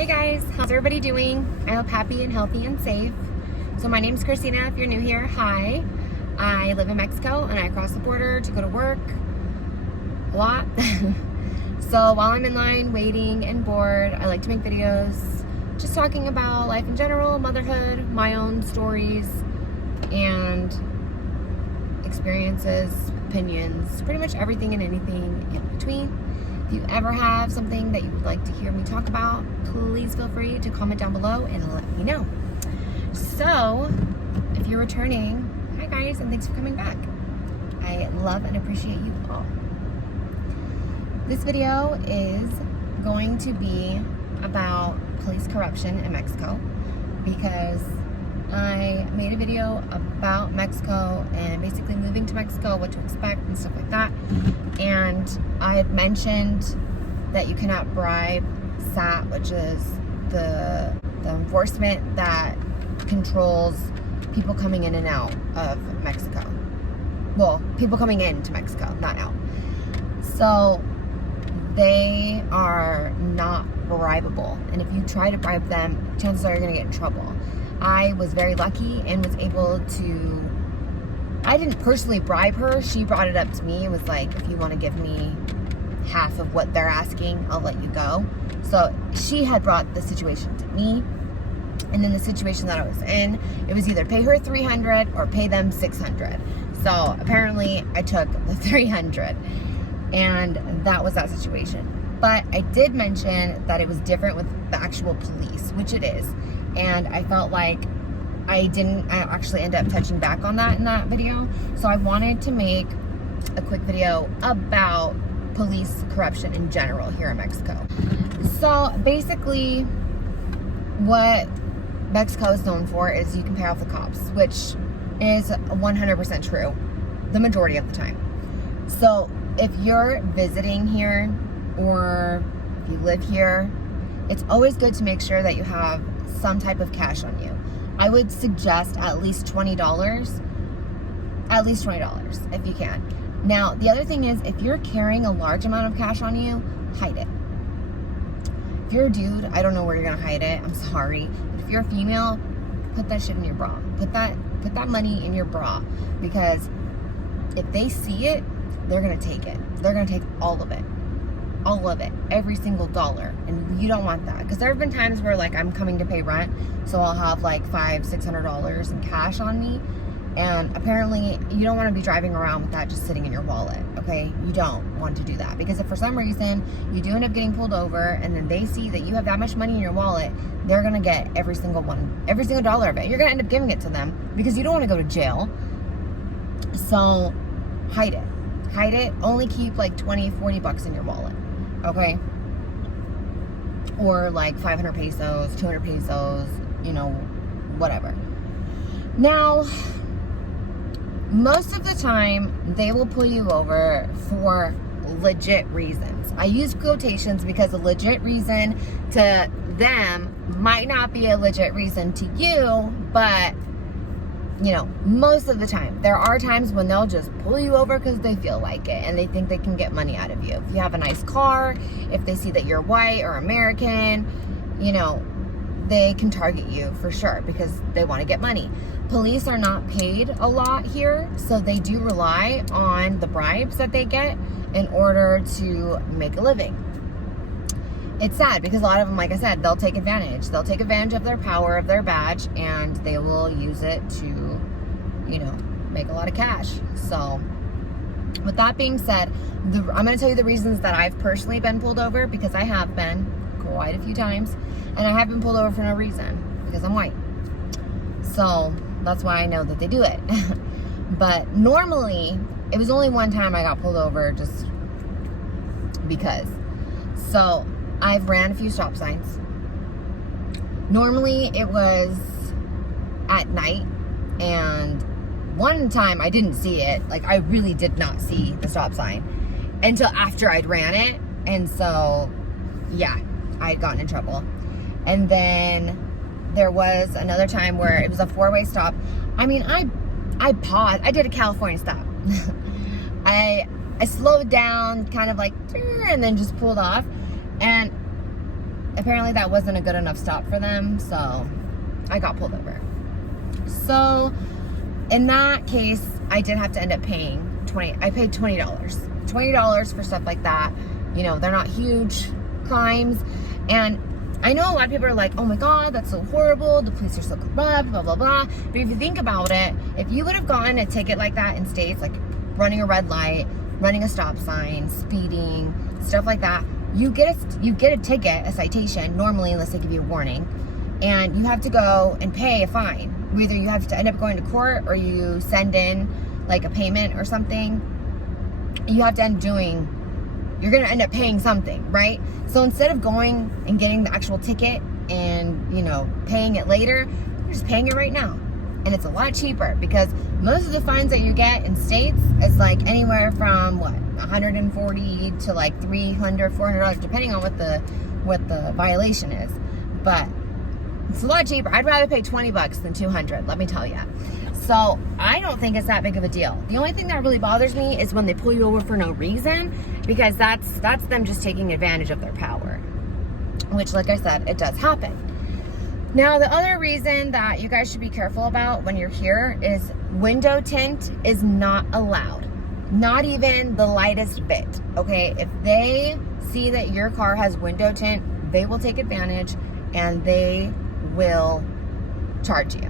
Hey guys, how's everybody doing? I hope happy and healthy and safe. So my name's Christina. If you're new here, hi. I live in Mexico and I cross the border to go to work a lot. So while I'm in line waiting and bored, I like to make videos just talking about life in general, motherhood, my own stories, and experiences, opinions, pretty much everything and anything in between. If you ever have something that you would like to hear me talk about, please feel free to comment down below and let me know. So, if you're returning, hi guys, and thanks for coming back. I love and appreciate you all. This video is going to be about police corruption in Mexico because I made a video about Mexico and basically moving to Mexico, what to expect and stuff like that. And I had mentioned that you cannot bribe SAT, which is the enforcement that controls people coming in and out of Mexico. Well, people coming into Mexico, not out. So they are not bribable. And if you try to bribe them, chances are you're going to get in trouble. I was very lucky and was able to, I didn't personally bribe her. She brought it up to me and was like, if you want to give me half of what they're asking, I'll let you go. So she had brought the situation to me. And in the situation that I was in, it was either pay her $300 or pay them $600. So apparently I took the $300 and that was that situation. But I did mention that it was different with the actual police, which it is. And I felt like I actually end up touching back on that in that video. So I wanted to make a quick video about police corruption in general here in Mexico. So basically what Mexico is known for is you can pay off the cops, which is 100% true the majority of the time. So if you're visiting here or if you live here, it's always good to make sure that you have some type of cash on you. I would suggest at least $20. At least $20 if you can. Now, the other thing is if you're carrying a large amount of cash on you, hide it. If you're a dude, I don't know where you're gonna hide it. I'm sorry. But if you're a female, put that shit in your bra. Put that money in your bra, because if they see it, they're gonna take it. They're gonna take all of it. All of it, every single dollar, and you don't want that, because there have been times where like I'm coming to pay rent, so I'll have like $500-600 in cash on me, and apparently you don't want to be driving around with that just sitting in your wallet. Okay, you don't want to do that, because if for some reason you do end up getting pulled over and then they see that you have that much money in your wallet, they're gonna get every single dollar of it. You're gonna end up giving it to them because you don't want to go to jail. So hide it. Only keep like $20-40 in your wallet. Okay, or like 500 pesos, 200 pesos, you know, whatever. Now, most of the time, they will pull you over for legit reasons. I use quotations because a legit reason to them might not be a legit reason to you, but you know, most of the time. There are times when they'll just pull you over because they feel like it and they think they can get money out of you. If you have a nice car, if they see that you're white or American, you know, they can target you for sure because they want to get money. Police are not paid a lot here, so they do rely on the bribes that they get in order to make a living. It's sad because a lot of them, like I said, they'll take advantage. They'll take advantage of their power, of their badge, and they will use it to, you know, make a lot of cash. So with that being said, I'm going to tell you the reasons that I've personally been pulled over, because I have been quite a few times, and I have been pulled over for no reason because I'm white. So that's why I know that they do it. But normally, it was only one time I got pulled over just because. So I've ran a few stop signs. Normally it was at night, and one time I didn't see it. Like, I really did not see the stop sign until after I'd ran it. And so, yeah, I'd gotten in trouble. And then there was another time where it was a 4-way stop. I mean, I paused. I did a California stop. I slowed down, kind of like, and then just pulled off. And apparently that wasn't a good enough stop for them, so I got pulled over. So in that case, I did have to end up paying I paid $20 for stuff like that. You know, they're not huge crimes. And I know a lot of people are like, oh my God, that's so horrible. The police are so corrupt, blah, blah, blah. But if you think about it, if you would have gotten a ticket like that in states, like running a red light, running a stop sign, speeding, stuff like that, you get a ticket, a citation, normally, unless they give you a warning, and you have to go and pay a fine. Either you have to end up going to court, or you send in like a payment or something. You have to end doing, you're gonna end up paying something, right? So instead of going and getting the actual ticket and, you know, paying it later, you're just paying it right now. And it's a lot cheaper, because most of the fines that you get in states is like anywhere from what, $140 to like $300, $400, depending on what the violation is. But it's a lot cheaper. I'd rather pay $20 than $200, let me tell you. So I don't think it's that big of a deal. The only thing that really bothers me is when they pull you over for no reason, because that's them just taking advantage of their power, which, like I said, it does happen. Now, the other reason that you guys should be careful about when you're here is window tint is not allowed. Not even the lightest bit, okay? If they see that your car has window tint, they will take advantage and they will charge you.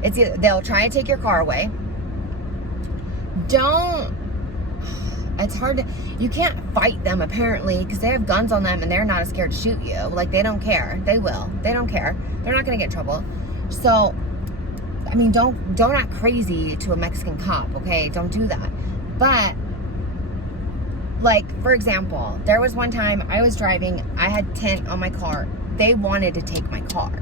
It's either they'll try to take your car away. It's hard to, you can't fight them apparently, because they have guns on them and they're not as scared to shoot you. Like, they don't care. They will. They don't care. They're not going to get in trouble. So, I mean, don't act crazy to a Mexican cop, okay? Don't do that. But, like, for example, there was one time I was driving, I had tint on my car. They wanted to take my car.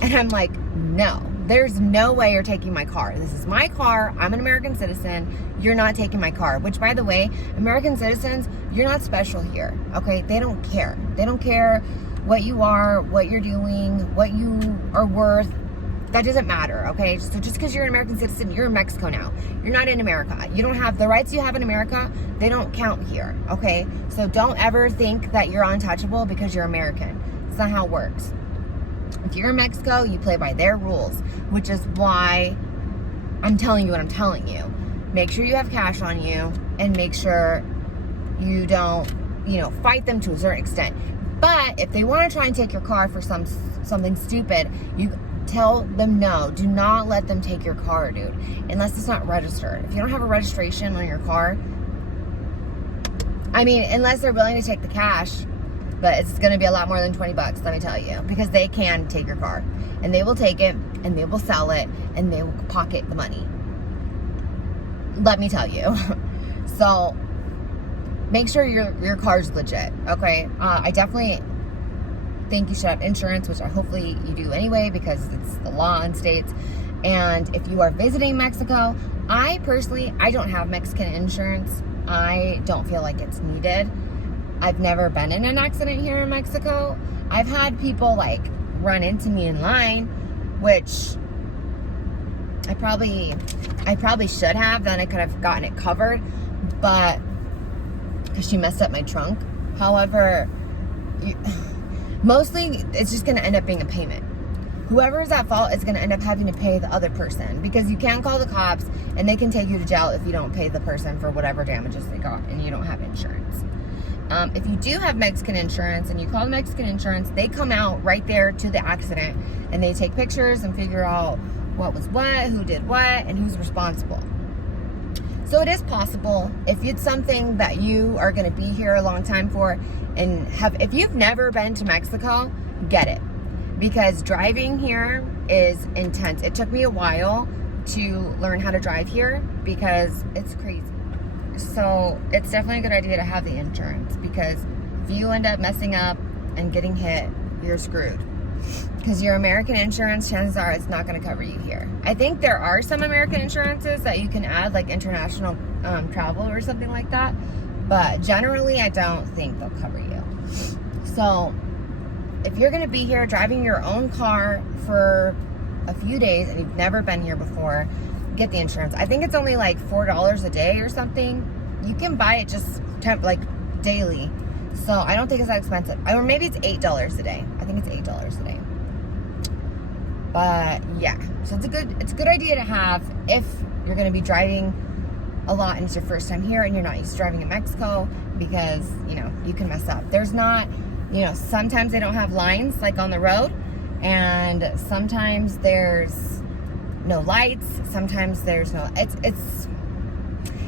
And I'm like, no, there's no way you're taking my car. This is my car. I'm an American citizen. You're not taking my car. Which, by the way, American citizens, you're not special here, okay? They don't care. They don't care what you are, what you're doing, what you are worth. That doesn't matter, okay? So just because you're an American citizen, you're in Mexico now. You're not in America. You don't have the rights you have in America. They don't count here, okay? So don't ever think that you're untouchable because you're American. That's not how it works. If you're in Mexico, you play by their rules, which is why I'm telling you what I'm telling you. Make sure you have cash on you, and make sure you don't, you know, fight them to a certain extent. But if they want to try and take your car for something stupid, you tell them no. Do not let them take your car, dude, unless it's not registered. If you don't have a registration on your car, I mean, unless they're willing to take the cash, but it's going to be a lot more than $20, let me tell you, because they can take your car, and they will take it, and they will sell it, and they will pocket the money. Let me tell you. So make sure your car's legit, okay? I definitely think you should have insurance, which hopefully you do anyway, because it's the law in states. And if you are visiting Mexico, I don't have Mexican insurance. I don't feel like it's needed. I've never been in an accident here in Mexico. I've had people like run into me in line, which I probably should have. Then I could have gotten it covered, but because she messed up my trunk. However, mostly it's just going to end up being a payment. Whoever is at fault is going to end up having to pay the other person, because you can't call the cops and they can take you to jail if you don't pay the person for whatever damages they got and you don't have insurance. If you do have Mexican insurance and you call Mexican insurance, they come out right there to the accident and they take pictures and figure out what was what, who did what, and who's responsible. So it is possible, if it's something that you are going to be here a long time for, and if you've never been to Mexico, get it. Because driving here is intense. It took me a while to learn how to drive here because it's crazy. So it's definitely a good idea to have the insurance, because if you end up messing up and getting hit, you're screwed. Because your American insurance, chances are it's not going to cover you here. I think there are some American insurances that you can add, like international travel or something like that. But generally, I don't think they'll cover you. So if you're going to be here driving your own car for a few days and you've never been here before, get the insurance. I think it's only like $4 a day or something. You can buy it just like daily. So I don't think it's that expensive. Or maybe it's $8 a day. I think it's $8 a day. But yeah, so it's a good idea to have if you're going to be driving a lot and it's your first time here and you're not used to driving in Mexico, because, you know, you can mess up. There's not, you know, sometimes they don't have lines like on the road, and sometimes there's no lights, sometimes there's no, it's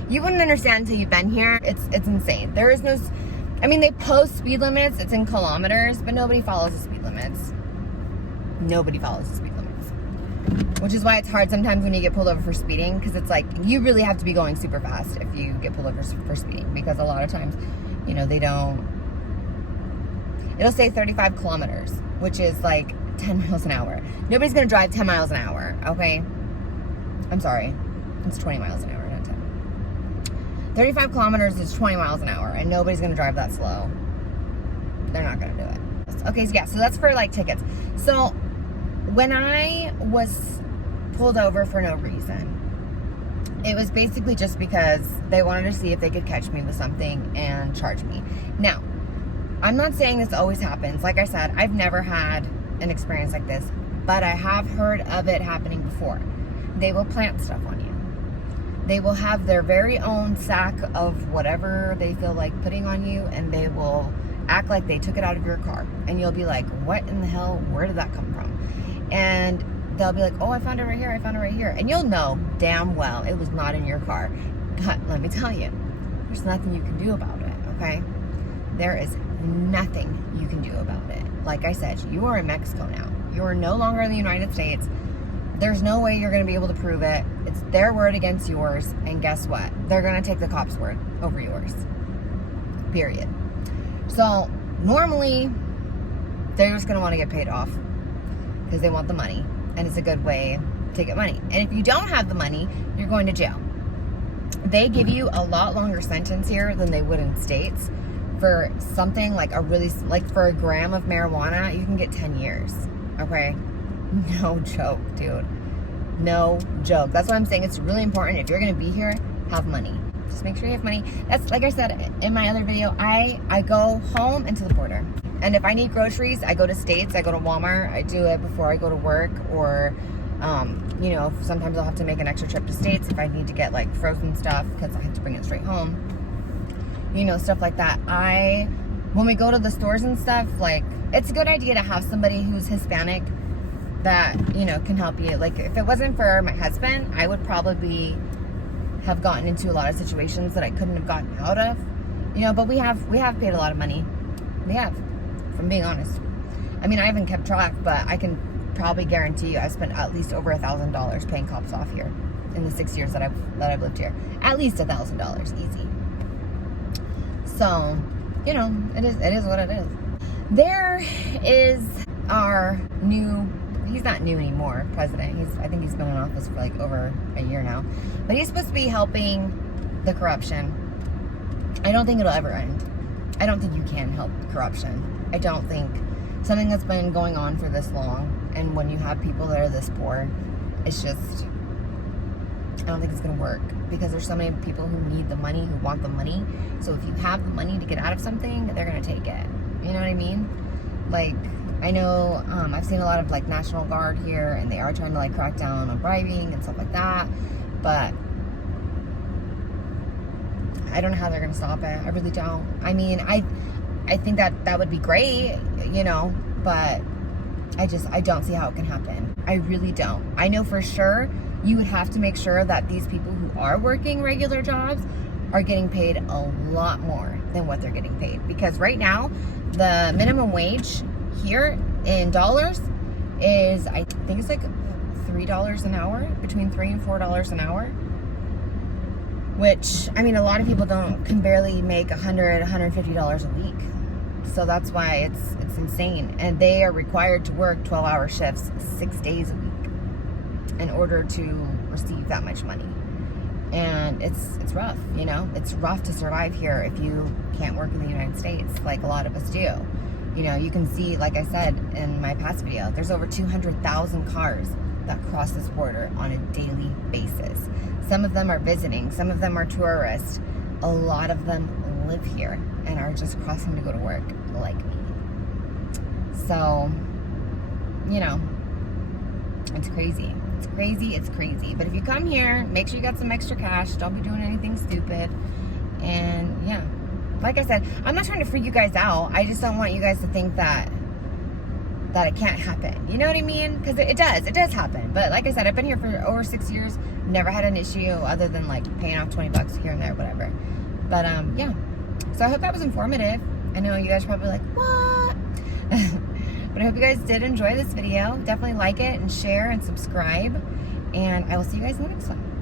you wouldn't understand until you've been here. It's insane. There is no, I mean, they post speed limits, it's in kilometers, but nobody follows the speed limits. Nobody follows the speed limits. Which is why it's hard sometimes when you get pulled over for speeding, because it's like, you really have to be going super fast if you get pulled over for speeding, because a lot of times, you know, they don't, it'll say 35 kilometers, which is like 10 miles an hour. Nobody's going to drive 10 miles an hour, okay? I'm sorry. It's 20 miles an hour, not 10. 35 kilometers is 20 miles an hour, and nobody's going to drive that slow. They're not going to do it. Okay, so yeah, so that's for like tickets. So when I was pulled over for no reason, it was basically just because they wanted to see if they could catch me with something and charge me. Now, I'm not saying this always happens. Like I said, I've never had an experience like this, but I have heard of it happening before. They will plant stuff on you. They will have their very own sack of whatever they feel like putting on you, and they will act like they took it out of your car. And you'll be like, what in the hell? Where did that come from? And they'll be like, oh, I found it right here. I found it right here. And you'll know damn well it was not in your car. But let me tell you, there's nothing you can do about it, okay? There is nothing you can do about it. Like I said, you are in Mexico now. You are no longer in the United States. There's no way you're going to be able to prove it. It's their word against yours. And guess what? They're going to take the cop's word over yours. Period. So normally, they're just going to want to get paid off because they want the money. And it's a good way to get money. And if you don't have the money, you're going to jail. They give you a lot longer sentence here than they would in States. For something like for a gram of marijuana, you can get 10 years. Okay? No joke, dude. No joke. That's why I'm saying it's really important. If you're going to be here, have money. Just make sure you have money. That's, like I said in my other video, I go home and to the border. And if I need groceries, I go to States, I go to Walmart, I do it before I go to work, or, you know, sometimes I'll have to make an extra trip to States if I need to get like frozen stuff because I have to bring it straight home. You know, stuff like that. When we go to the stores and stuff, like, it's a good idea to have somebody who's Hispanic that, you know, can help you. Like, if it wasn't for my husband, I would probably have gotten into a lot of situations that I couldn't have gotten out of. You know, but we have paid a lot of money. We have, if I'm being honest. I mean, I haven't kept track, but I can probably guarantee you I've spent at least over $1,000 paying cops off here in the 6 years that I've lived here. At least $1,000, easy. So, you know, it is what it is. There is our new, he's not new anymore, president. I think he's been in office for like over a year now. But he's supposed to be helping the corruption. I don't think it'll ever end. I don't think you can help corruption. I don't think something that's been going on for this long, and when you have people that are this poor, it's just, I don't think it's going to work, because there's so many people who need the money, who want the money. So if you have the money to get out of something, they're going to take it. You know what I mean? Like, I know I've seen a lot of like National Guard here, and they are trying to like crack down on bribing and stuff like that. But I don't know how they're going to stop it. I really don't. I mean, I think that would be great, you know, but I don't see how it can happen. I really don't. I know for sure you would have to make sure that these people who are working regular jobs are getting paid a lot more than what they're getting paid. Because right now, the minimum wage here in dollars is, I think it's like $3 an hour, between $3 and $4 an hour. Which, I mean, a lot of people can barely make $100, $150 a week. So that's why it's insane. And they are required to work 12-hour shifts 6 days a week in order to receive that much money. And it's rough, you know? It's rough to survive here if you can't work in the United States like a lot of us do. You know, you can see, like I said in my past video, there's over 200,000 cars that cross this border on a daily basis. Some of them are visiting, some of them are tourists. A lot of them live here and are just crossing to go to work, like me. So, you know, it's crazy. It's crazy. It's crazy. But if you come here, make sure you got some extra cash. Don't be doing anything stupid. And yeah, like I said, I'm not trying to freak you guys out. I just don't want you guys to think that it can't happen. You know what I mean? Because it does happen. But like I said, I've been here for over 6 years, never had an issue other than like paying off 20 bucks here and there, whatever. But yeah, so I hope that was informative. I know you guys are probably like, what? But I hope you guys did enjoy this video. Definitely like it and share and subscribe, and I will see you guys in the next one.